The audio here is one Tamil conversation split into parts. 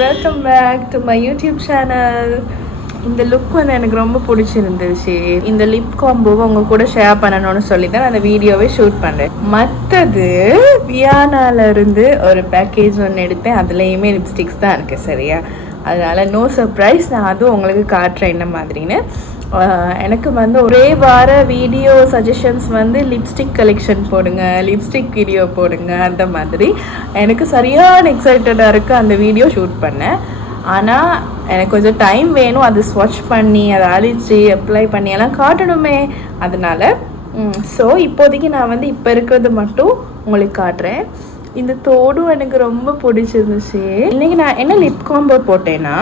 Welcome back to my YouTube channel. இந்த லுக் வந்து எனக்கு ரொம்ப பிடிச்சிருந்துச்சு. இந்த லிப் காம்போவை உங்கள் கூட ஷேர் பண்ணணும்னு சொல்லி தான் அந்த வீடியோவை ஷூட் பண்ணுறேன். மற்றது வியானாலேருந்து ஒரு பேக்கேஜ் ஒன்று எடுத்தேன். அதுலேயுமே லிப்ஸ்டிக்ஸ் தான் இருக்குது, சரியா? அதனால் நோ சர்ப்ரைஸ், நான் அதுவும் உங்களுக்கு காட்டுறேன் என்ன மாதிரின்னு. எனக்கு வந்து ஒரே வார வீடியோ சஜஷன்ஸ் வந்து லிப்ஸ்டிக் கலெக்ஷன் போடுங்க, லிப்ஸ்டிக் வீடியோ போடுங்க, அந்த மாதிரி எனக்கு சரியான எக்ஸைட்டடாக இருக்குது அந்த வீடியோ ஷூட் பண்ணேன். ஆனால் எனக்கு கொஞ்சம் டைம் வேணும், அது ஸ்வாட்ச் பண்ணி அதை அழித்து அப்ளை பண்ணி எல்லாம் காட்டணுமே. அதனால் ஸோ இப்போதைக்கு நான் வந்து இப்போ இருக்கிறது மட்டும் உங்களுக்கு காட்டுறேன். இந்த தோடும் எனக்கு ரொம்ப பிடிச்சிருந்துச்சு. இன்றைக்கி நான் என்ன லிப் காம்போ போட்டேன்னா,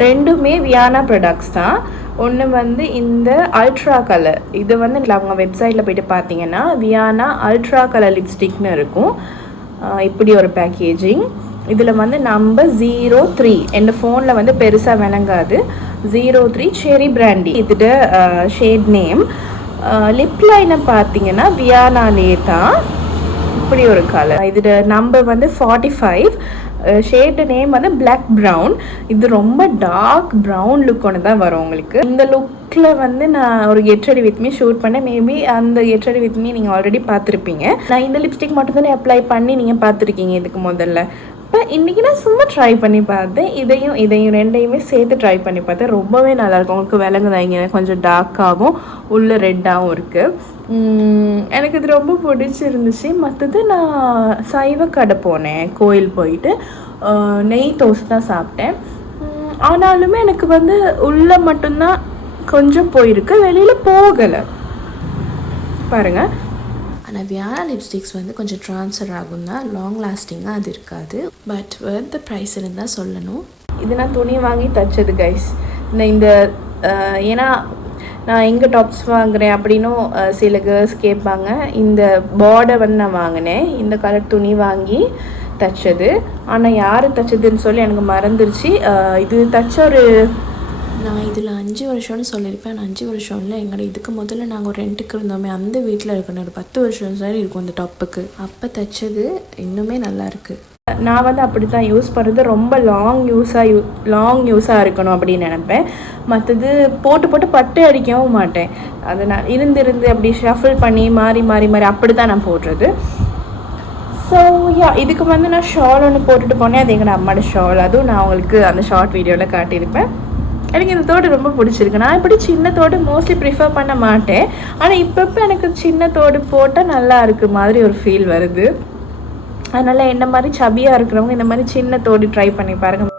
ரெண்டுமே வியானா ப்ராடக்ட்ஸ் தான். ஒன்று வந்து இந்த அல்ட்ரா கலர், இது வந்து அவங்க வெப்சைட்டில் போய்ட்டு பார்த்தீங்கன்னா வியானா அல்ட்ரா கலர் லிப்ஸ்டிக்னு இருக்கும். இப்படி ஒரு பேக்கேஜிங். இதில் வந்து நம்பர் 03, என் ஃபோனில் வந்து பெருசாக விளங்காது, 03 செரி பிராண்டி இதோட ஷேட் நேம். லிப் லைனை பார்த்தீங்கன்னா வியானாலே தான் இப்படி ஒரு கலர். இதோட நம்பர் வந்து 45, ஷேடு நேம் வந்து பிளாக் ப்ரௌன். இது ரொம்ப டார்க் ப்ரௌன் லுக் ஒன்று தான் வரும் உங்களுக்கு. இந்த லுக்கில் வந்து நான் ஒரு எட்டடி வித்மி ஷூட் பண்ணேன். மேபி அந்த எட்டடி வித்மி நீங்கள் ஆல்ரெடி பார்த்துருப்பீங்க. நான் இந்த லிப்ஸ்டிக் மட்டும் தானே அப்ளை பண்ணி நீங்கள் பார்த்துருக்கீங்க இதுக்கு முதல்ல. இப்போ இன்றைக்கி நான் சும்மா ட்ரை பண்ணி பார்த்தேன். இதையும் ரெண்டையுமே சேர்த்து ட்ரை பண்ணி பார்த்தேன். ரொம்பவே நல்லாயிருக்கும். உங்களுக்கு விளங்குதா? இங்கே கொஞ்சம் டார்க்காகவும் உள்ள ரெட்டாகவும் இருக்குது. எனக்கு இது ரொம்ப பிடிச்சிருந்துச்சு. மற்றது நான் சைவ கடை போனேன், கோயில் போயிட்டு நெய் தோசை தான் சாப்பிட்டேன். ஆனாலுமே எனக்கு வந்து உள்ளே மட்டும்தான் கொஞ்சம் போயிருக்கு, வெளியில் போகலை பாருங்கள். ஆனால் வியானா லிப்ஸ்டிக்ஸ் வந்து கொஞ்சம் ட்ரான்ஸ்ஃபர் ஆகும் தான், லாங் லாஸ்டிங்காக அது இருக்காது. பட் வர்த் த ப்ரைஸ் இருந்தால் சொல்லணும். இது நான் துணி வாங்கி தைச்சது கைஸ். இந்த ஏன்னா நான் எங்கே டாப்ஸ் வாங்குகிறேன் அப்படின்னும் சில கேர்ள்ஸ் கேட்பாங்க. இந்த பார்டர் வந்து நான் வாங்கினேன், இந்த கலர் துணி வாங்கி தைச்சது. ஆனால் யார் தைச்சதுன்னு சொல்லி எனக்கு மறந்துருச்சு. இது தைச்ச ஒரு, நான் இதில் 5 வருஷம்னு சொல்லியிருப்பேன். ஆனால் 5 வருஷம் இல்லை, எங்களோட இதுக்கு முதல்ல நாங்கள் ஒரு ரெண்ட்டுக்கு இருந்தோமே அந்த வீட்டில் இருக்கணும், ஒரு 10 வருஷம் சரி இருக்கும் அந்த டாப்புக்கு. அப்போ தைச்சது இன்னுமே நல்லாயிருக்கு. நான் வந்து அப்படி தான் யூஸ் பண்ணுறது, ரொம்ப லாங் யூஸாக இருக்கணும் அப்படின்னு நினப்பேன். மற்றது போட்டு பட்டு அடிக்கவும் மாட்டேன். அதனால் இருந்து அப்படி ஷஃபில் பண்ணி மாறி அப்படி தான் நான் போடுறது. ஸோ இதுக்கு வந்து நான் ஷால் ஒன்று போட்டுட்டு போனேன். அது எங்களோட அம்மாவோட ஷால். அதுவும் நான் உங்களுக்கு அந்த ஷார்ட் வீடியோவில் காட்டியிருப்பேன். எனக்கு இந்த தோடு ரொம்ப பிடிச்சிருக்கு. நான் இப்படி சின்ன தோடு மோஸ்ட்லி ப்ரிஃபர் பண்ண மாட்டேன். ஆனால் இப்போ எனக்கு சின்ன தோடு போட்டால் நல்லா இருக்கு மாதிரி ஒரு ஃபீல் வருது. அதனால் என்ன மாதிரி சபியாக இருக்கிறவங்க இந்த மாதிரி சின்ன தோடு ட்ரை பண்ணி பாருங்கள்.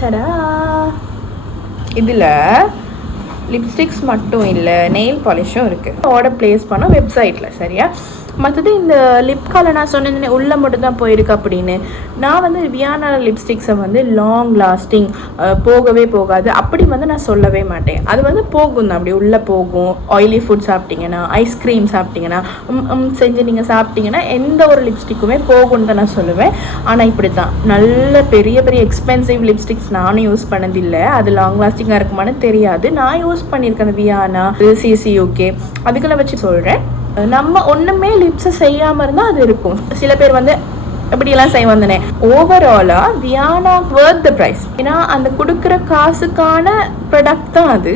டடா! இதில் லிப்ஸ்டிக்ஸ் மட்டும் இல்லை, நெயில் பாலிஷும் இருக்குது. ஆர்டர் ப்ளேஸ் பண்ணோம் வெப்சைட்டில், சரியா? மற்றது இந்த லிப் கலர் நான் சொன்னேன் உள்ளே மட்டும் தான் போயிருக்கு அப்படின்னு. நான் வந்து வியானா லிப்ஸ்டிக்ஸை வந்து லாங் லாஸ்டிங் போகவே போகாது அப்படி வந்து நான் சொல்லவே மாட்டேன். அது வந்து போகும் தான், அப்படி உள்ளே போகும். ஆயிலி ஃபுட் சாப்பிட்டிங்கன்னா, ஐஸ்கிரீம் சாப்பிட்டிங்கன்னா, செஞ்சு நீங்கள் சாப்பிட்டிங்கன்னா எந்த ஒரு லிப்ஸ்டிக்குமே போகும்னு தான் நான் சொல்லுவேன். ஆனால் இப்படி தான் நல்ல பெரிய எக்ஸ்பென்சிவ் லிப்ஸ்டிக்ஸ் நானும் யூஸ் பண்ணதில்லை. அது லாங் லாஸ்டிங்காக இருக்குமான்னு தெரியாது. நான் யூஸ் பண்ணியிருக்கேன் அந்த வியானா, CCUK, அதுக்கெல்லாம் வச்சு சொல்கிறேன். நம்ம ஒன்றுமே லிப்ஸை செய்யாமல் இருந்தால் அது இருக்கும். சில பேர் வந்து எப்படியெல்லாம் செய்ய வந்தனே. ஓவராலாக வியானா வர்த் த ப்ரைஸ். ஏன்னா அந்த கொடுக்குற காசுக்கான ப்ராடக்ட் தான் அது.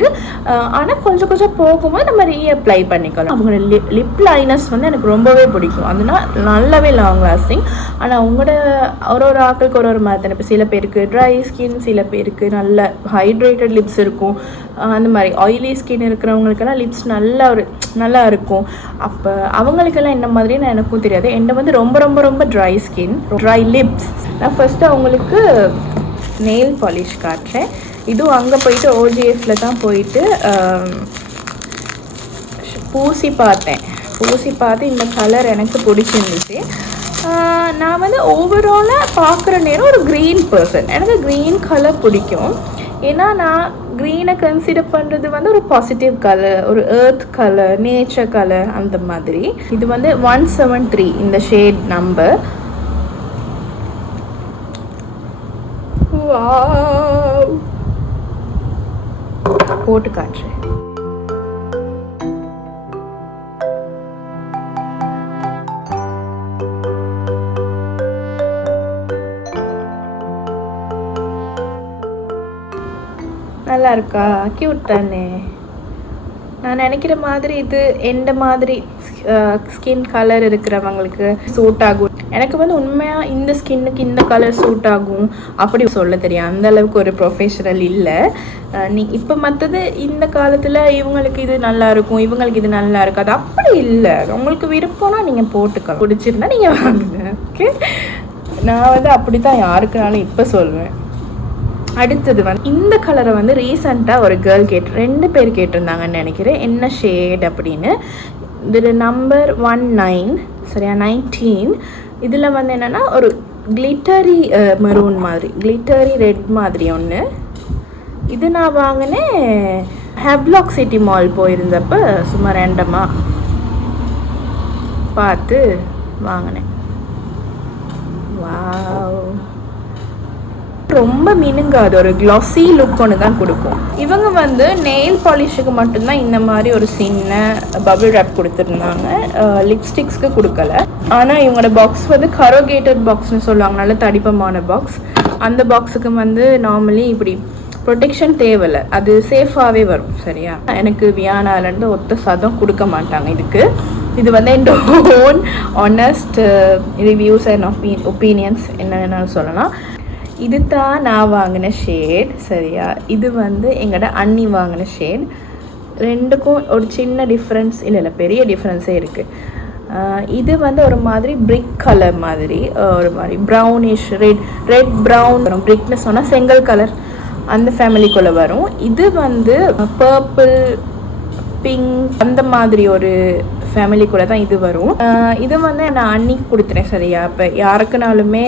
ஆனால் கொஞ்சம் போகும்போது நம்ம ரீஅப்ளை பண்ணிக்கலாம். அவங்களோட லிப் லைனர்ஸ் வந்து எனக்கு ரொம்பவே பிடிக்கும். அதனால் நல்லாவே லாங் லாஸ்டிங். ஆனால் அவங்களோட ஒரு ஆட்களுக்கு ஒரு மாதிரி. இப்போ சில பேருக்கு ட்ரை ஸ்கின், சில பேருக்கு நல்ல ஹைட்ரேட்டட் லிப்ஸ் இருக்கும். அந்த மாதிரி ஆயிலி ஸ்கின் இருக்கிறவங்களுக்கெல்லாம் லிப்ஸ் நல்லா இருக்கும். அப்போ அவங்களுக்கெல்லாம் என்ன மாதிரின்னு எனக்கும் தெரியாது. என்ன வந்து ரொம்ப ட்ரை ஸ்கின், ட்ரை லிப்ஸ். நான் ஃபஸ்ட்டு அவங்களுக்கு நெயில் பாலிஷ் காட்டுறேன். இதுவும் அங்கே போயிட்டு OGFல தான் போயிட்டு பூசி பார்த்து இந்த கலர் எனக்கு பிடிச்சிருந்துச்சு. நான் வந்து ஓவராலாக பார்க்குற நேரம் ஒரு க்ரீன் பர்சன். எனக்கு க்ரீன் கலர் பிடிக்கும். ஏன்னா நான் க்ரீனை கன்சிடர் பண்ணுறது வந்து ஒரு பாசிட்டிவ் கலர், ஒரு எர்த் கலர், நேச்சர் கலர் அந்த மாதிரி. இது வந்து 173 இந்த ஷேட் நம்பர். வாவ், போட்டு காட்டுறேன். நல்லா இருக்கா? கியூட் தானே? நான் நினைக்கிற மாதிரி இது எந்த மாதிரி ஸ்கின் கலர் இருக்கிறவங்களுக்கு சூட் ஆகும். எனக்கு வந்து உண்மையாக இந்த ஸ்கின்னுக்கு இந்த கலர் சூட் ஆகும் அப்படி சொல்ல தெரியும். அந்தளவுக்கு ஒரு ப்ரொஃபஷனல் இல்லை. நீ இப்போ மற்றது இந்த காலத்தில் இவங்களுக்கு இது நல்லா இருக்கும், இவங்களுக்கு இது நல்லா இருக்காது அப்படி இல்லை. உங்களுக்கு விருப்பம்னா நீங்கள் போட்டுக்கலாம், பிடிச்சிருந்தா நீங்கள் வாங்குங்க. ஓகே, நான் வந்து அப்படி தான் யாருக்குனாலும் இப்போ சொல்லுவேன். அடுத்தது வந்து இந்த கலரை வந்து ரீசெண்டாக ஒரு கேர்ள் 2 பேர் கேட்டிருந்தாங்கன்னு நினைக்கிறேன், என்ன ஷேட் அப்படின்னு. இதில் நம்பர் 19 சரியா 19. இதில் வந்து என்னென்னா ஒரு கிளிட்டரி மெரூன் மாதிரி, கிளிட்டரி ரெட் மாதிரி ஒன்று. இது நான் வாங்கினேன் ஹெவ்லாக் சிட்டி மால் போயிருந்தப்போ சும்மா ரேண்டமாக பார்த்து வாங்கினேன். வாவ், ரொம்ப மினுங்காது, ஒரு க்ளாஸி லுக் ஒன்று தான் கொடுக்கும். இவங்க வந்து நெயில் பாலிஷுக்கு மட்டும்தான் இந்த மாதிரி ஒரு சின்ன பபிள் ரேப் கொடுத்துருந்தாங்க, லிப்ஸ்டிக்ஸ்க்கு கொடுக்கல. ஆனால் இவங்களோட பாக்ஸ் வந்து கரோகேட்டட் பாக்ஸ்னு சொல்லுவாங்க, நல்ல தடிப்பமான பாக்ஸ். அந்த பாக்ஸுக்கு வந்து நார்மலி இப்படி ப்ரொடெக்ஷன் தேவையில்லை, அது சேஃபாகவே வரும். சரியா, எனக்கு வியானாலேருந்து ஒத்த சதம் கொடுக்க மாட்டாங்க இதுக்கு. இது வந்து என்னோட own honest reviews and opinions என்னென்னு சொல்லலாம். இது தான் நான் வாங்கின ஷேட். சரியா, இது வந்து எங்களோட அண்ணி வாங்கின ஷேட். ரெண்டுக்கும் ஒரு சின்ன டிஃப்ரென்ஸ் இல்லை, பெரிய டிஃப்ரென்ஸே இருக்குது. இது வந்து ஒரு மாதிரி பிரிக் கலர் மாதிரி, ஒரு மாதிரி ப்ரௌனிஷ் ரெட் ப்ரௌன் வரும். பிரிக்னு சொன்னால் செங்கல் கலர், அந்த ஃபேமிலிக்குள்ளே வரும். இது வந்து பர்பிள் பிங்க் அந்த மாதிரி ஒரு ஃபேமிலிக்குள்ளே தான் இது வரும். இது வந்து நான் அன்னிக்கு கொடுத்துறேன். சரியா, இப்போ யாருக்குனாலுமே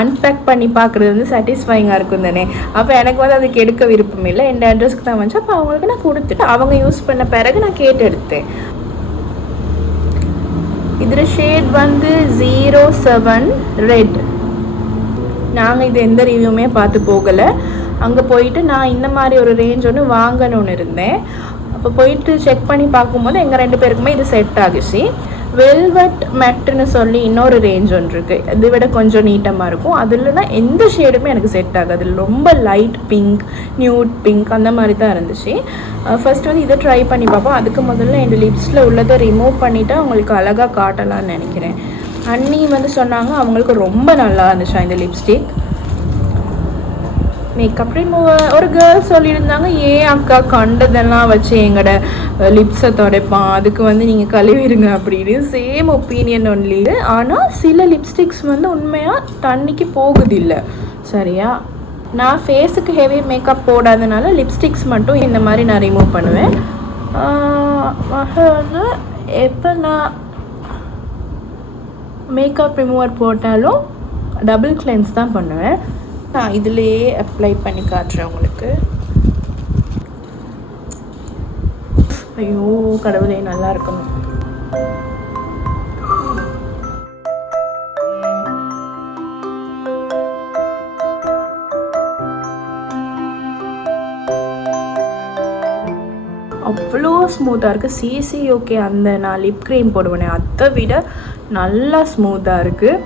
அன்பேக் பண்ணி பார்க்குறது வந்து சாட்டிஸ்ஃபைங்காக இருக்கும் தானே. அப்போ எனக்கு வந்து அதுக்கு எடுக்க விருப்பம் இல்லை, என் அட்ரஸ்க்கு தான் வந்துச்சு. அப்போ அவங்களுக்கு நான் கொடுத்துட்டு அவங்க யூஸ் பண்ண பிறகு நான் கேட்டு எடுத்தேன். இதில் ஷேட் வந்து 07 ரெட். நாங்கள் இது எந்த ரிவ்யூமே பார்த்து போகலை. அங்கே போயிட்டு நான் இந்த மாதிரி ஒரு ரேஞ்ச் ஒன்று வாங்கணும்னு இருந்தேன். அப்போ போயிட்டு செக் பண்ணி பார்க்கும்போது எங்கள் 2 பேருக்குமே இது செட் ஆகிச்சு. வெல்வெட் மேட்டுன்னு சொல்லி இன்னொரு ரேஞ்ச் ஒன்று இருக்குது, இதை விட கொஞ்சம் நீட்டமாக இருக்கும். அதுலனா எந்த ஷேடுமே எனக்கு செட் ஆகாது. அதில் ரொம்ப லைட் பிங்க், நியூட் பிங்க் அந்த மாதிரி தான் இருந்துச்சு. ஃபர்ஸ்ட் வந்து இதை ட்ரை பண்ணி பார்ப்போம். அதுக்கு முதல்ல என் லிப்ஸில் உள்ளதை ரிமூவ் பண்ணிவிட்டு அவங்களுக்கு அழகாக காட்டலான்னு நினைக்கிறேன். அண்ணி வந்து சொன்னாங்க அவங்களுக்கு ரொம்ப நல்லா இருந்துச்சா இந்த லிப்ஸ்டிக். மேக்கப் ரிமூவர் ஒரு கேர்ள் சொல்லியிருந்தாங்க, ஏன் அக்கா கண்டதெல்லாம் வச்சு எங்களோட லிப்ஸை துடைப்பான், அதுக்கு வந்து நீங்கள் கழுவிடுங்க அப்படின்னு. Same opinion only. ஆனால் சில லிப்ஸ்டிக்ஸ் வந்து உண்மையாக தண்ணிக்கு போகுதில்லை. சரியா, நான் ஃபேஸுக்கு ஹெவி மேக்கப் போடாதனால லிப்ஸ்டிக்ஸ் மட்டும் இந்த மாதிரி நான் ரிமூவ் பண்ணுவேன். வந்து எப்போ நான் மேக்கப் ரிமூவர் போட்டாலும் டபுள் கிளென்ஸ் தான் பண்ணுவேன். நான் இதிலேயே அப்ளை பண்ணி காட்டுறேன் உங்களுக்கு. ஐயோ கடவுளே, நல்லா இருக்கணும். அவ்வளோ ஸ்மூத்தாக இருக்குது. சிசி ஓகே, அந்த நான் லிப் க்ரீம் போடுவேனே அதை விட நல்லா ஸ்மூத்தாக இருக்குது.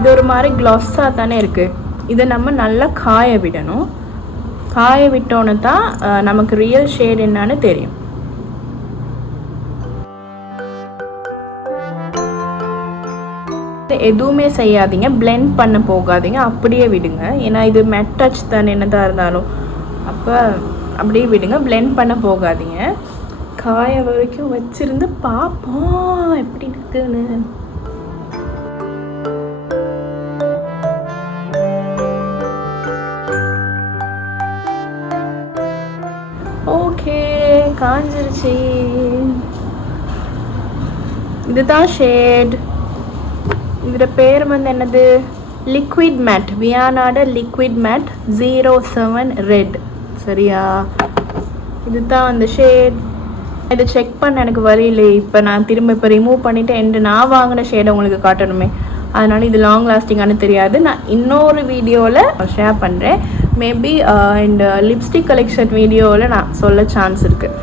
இது ஒரு மாதிரி க்ளாஸாக தானே இருக்குது. இதை நம்ம நல்லா காய விடணும். காய விட்டோன்னு தான் நமக்கு ரியல் ஷேட் என்னன்னு தெரியும். எதுவுமே செய்யாதீங்க, பிளெண்ட் பண்ண போகாதீங்க, அப்படியே விடுங்க. ஏன்னா இது மேட் டச் தானே என்னதான் இருந்தாலும். அப்போ அப்படியே விடுங்க, பிளெண்ட் பண்ண போகாதீங்க. காய வரைக்கும் வச்சுருந்து பார்ப்போம் எப்படி இருக்குன்னு. ஓகே, காஞ்சிருச்சு. இதுதான் ஷேட். இதோட பேர் வந்து என்னது, லிக்விட் மேட், வியானாட லிக்விட் மேட் 07 ரெட். சரியா, இதுதான் அந்த ஷேட். இதை செக் பண்ண எனக்கு வழியில்லை. இப்போ நான் திரும்ப இப்போ ரிமூவ் பண்ணிவிட்டு நான் வாங்கின ஷேடை உங்களுக்கு காட்டணுமே, அதனால் இது லாங் லாஸ்டிங்கானு தெரியாது. நான் இன்னொரு வீடியோவில் ஷேர் பண்ணுறேன். மேபி இந்த லிப்ஸ்டிக் கலெக்ஷன் வீடியோவில் நான் சொல்ல சான்ஸ் இருக்குது.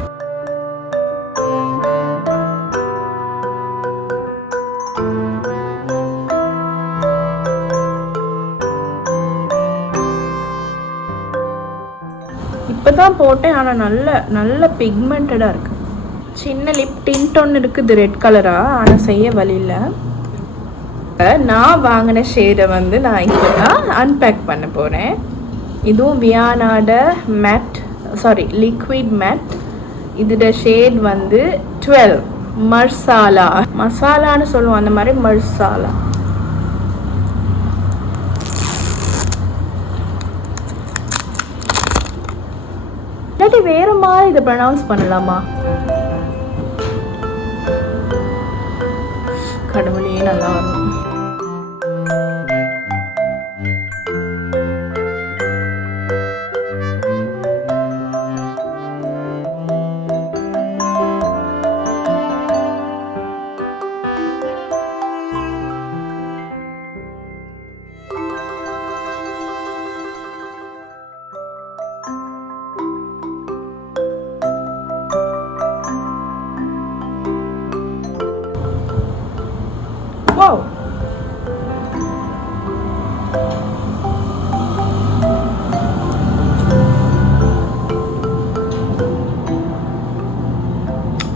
இப்போ தான் போட்டேன், ஆனால் நல்ல பிக்மெண்டடாக இருக்குது. சின்ன லிப் டிண்ட் ஒன்று இருக்குது ரெட் கலராக, ஆனால் செய்ய வழியில். நான் வாங்கின ஷேடை வந்து நான் இப்போ தான் அன்பேக் பண்ண போகிறேன். இதுவும் வியானாட மேட், லிக்விட் மேட். இதோட ஷேட் வந்து 12 மசாலான்னு சொல்லுவோம், அந்த மாதிரி மர்சாலா. இல்லாட்டி வேறு மாதிரி இதை ப்ரொனவுன்ஸ் பண்ணலாமா? கடவுளே, நல்லா வரும். Wow.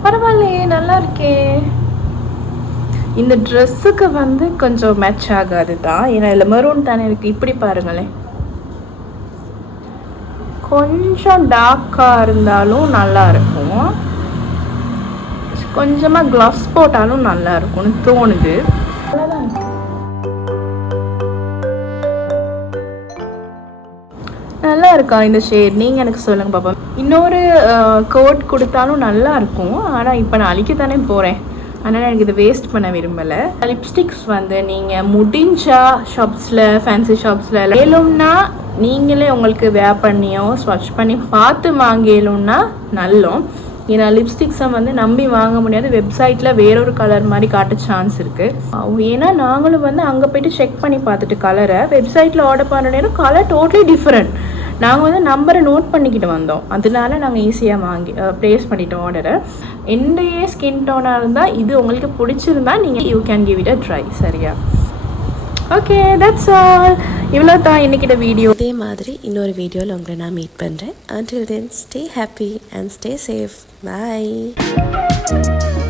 பரவாயில்லையே, நல்லா இருக்கே. இந்த ட்ரெஸ்ஸுக்கு வந்து கொஞ்சம் மேட்ச் ஆகாது தான், ஏன்னா இதில் மெரூன் தானே இருக்குது. இப்படி பாருங்களேன், கொஞ்சம் டார்க்காக இருந்தாலும் நல்லா இருக்கும், கொஞ்சமாக க்ளவ்ஸ் போட்டாலும் நல்லா இருக்கும்னு தோணுது. நல்லா இருக்கா இந்த ஷேட்? நீங்கள் எனக்கு சொல்லுங்கள் பாப்பா. இன்னொரு கோட் கொடுத்தாலும் நல்லா இருக்கும், ஆனால் இப்போ நான் அழிக்க தானே போகிறேன், அதனால் எனக்கு இதை வேஸ்ட் பண்ண விரும்பலை. லிப்ஸ்டிக்ஸ் வந்து நீங்கள் முடிஞ்சா ஷாப்ஸில், ஃபேன்சி ஷாப்ஸில் வேணும்னா நீங்களே உங்களுக்கு வேர் பண்ணியோ ஸ்வட்ச் பண்ணி பார்த்து வாங்கலும்னா நல்லோம். ஏன்னா லிப்ஸ்டிக்ஸை வந்து நம்பி வாங்க முடியாது, வெப்சைட்டில் வேறொரு கலர் மாதிரி காட்ட சான்ஸ் இருக்குது. ஏன்னா நாங்களும் வந்து அங்கே போய்ட்டு செக் பண்ணி பார்த்துட்டு கலரை வெப்சைட்டில் ஆர்டர் பண்ணுற நேரம் கலர் டோட்டலி டிஃப்ரெண்ட். நாங்கள் வந்து நம்பரை நோட் பண்ணிக்கிட்டு வந்தோம், அதனால நாங்கள் ஈஸியாக வாங்கி ப்ளேஸ் பண்ணிட்டோம் ஆர்டரை. என்னையே ஸ்கின் டோனாக இருந்தால் இது உங்களுக்கு பிடிச்சிருந்தா நீங்கள் you can give it a try. சரியா? Okay, that's all. இவ்வளோ தான் இன்றைக்கிட்ட வீடியோ. இதே மாதிரி இன்னொரு வீடியோவில் உங்களை நான் மீட் பண்ணுறேன். Until then, stay happy and stay safe. Bye.